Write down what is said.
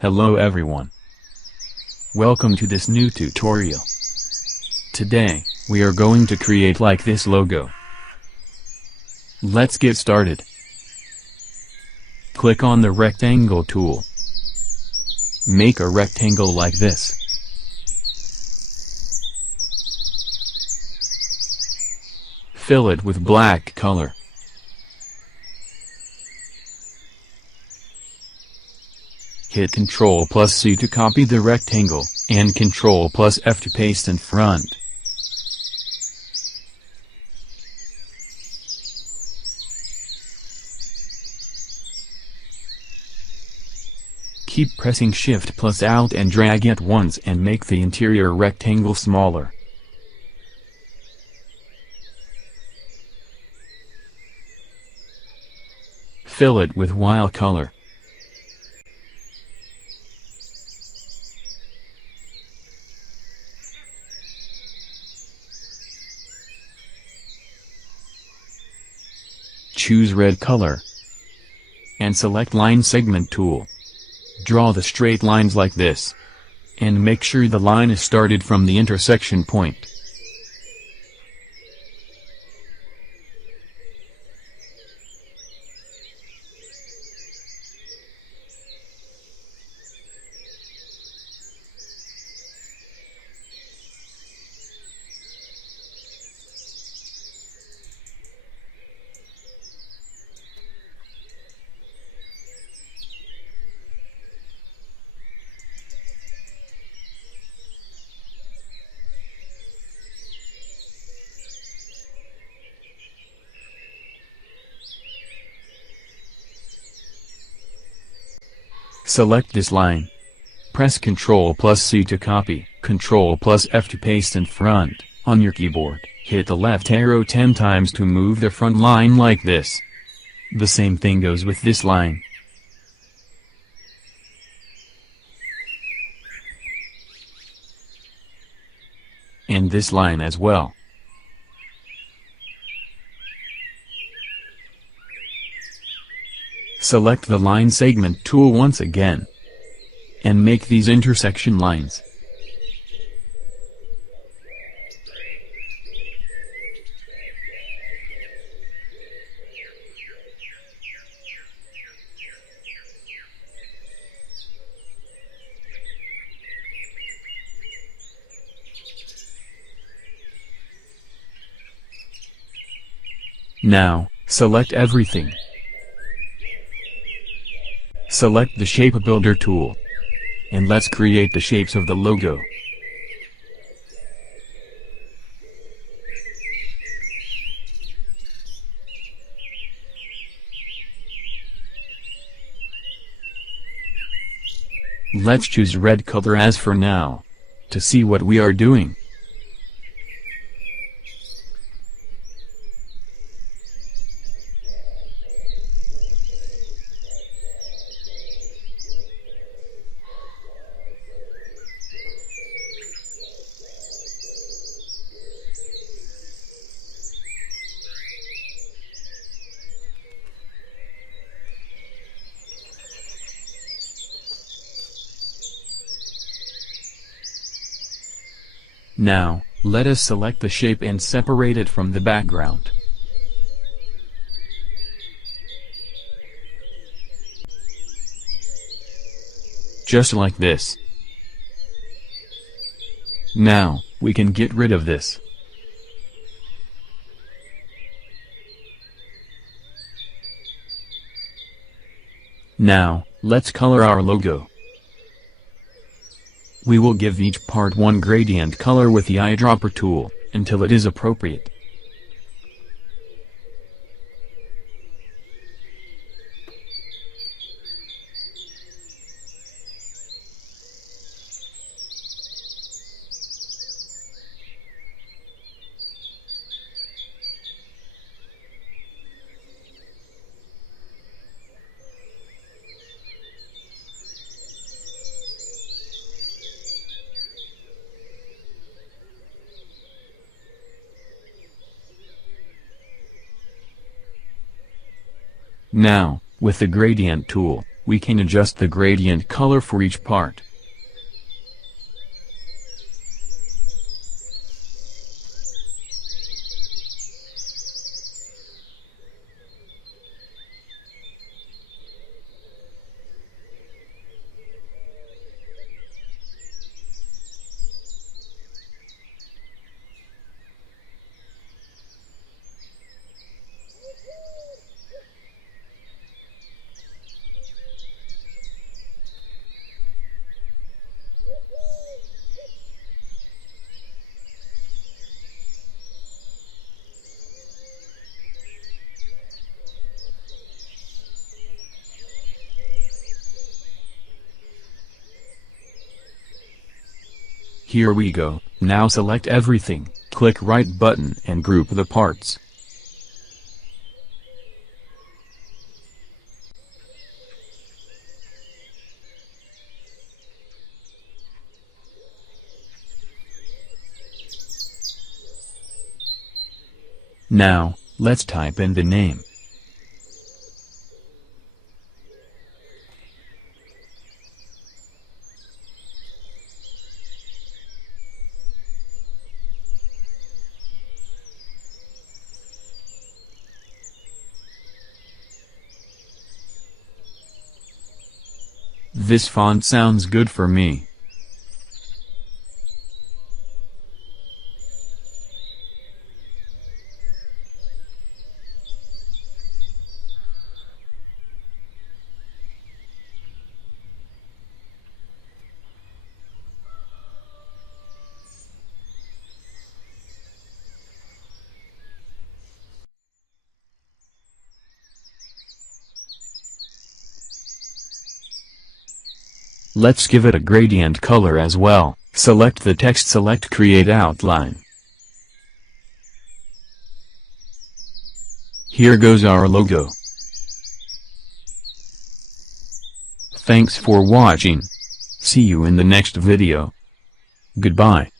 Hello everyone. Welcome to this new tutorial. Today, we are going to create like this logo. Let's get started. Click on the rectangle tool. Make a rectangle like this. Fill it with black color. Hit Ctrl+C to copy the rectangle, and Ctrl+F to paste in front. Keep pressing Shift+Alt and drag it once and make the interior rectangle smaller. Fill it with white color. Choose red color. And select Line Segment tool. Draw the straight lines like this. And make sure the line is started from the intersection point. Select this line. Press Ctrl+C to copy, Ctrl+F to paste in front. On your keyboard, hit the left arrow 10 times to move the front line like this. The same thing goes with this line. And this line as well. Select the Line Segment tool once again. And make these intersection lines. Now, select everything. Select the Shape Builder tool. And let's create the shapes of the logo. Let's choose red color as for now. To see what we are doing. Now, let us select the shape and separate it from the background. Just like this. Now, we can get rid of this. Now, let's color our logo. We will give each part one gradient color with the eyedropper tool, until it is appropriate. Now, with the gradient tool, we can adjust the gradient color for each part. Here we go. Now select everything, click right button and group the parts. Now, let's type in the name. This font sounds good for me. Let's give it a gradient color as well. Select the text, select Create Outline. Here goes our logo. Thanks for watching. See you in the next video. Goodbye.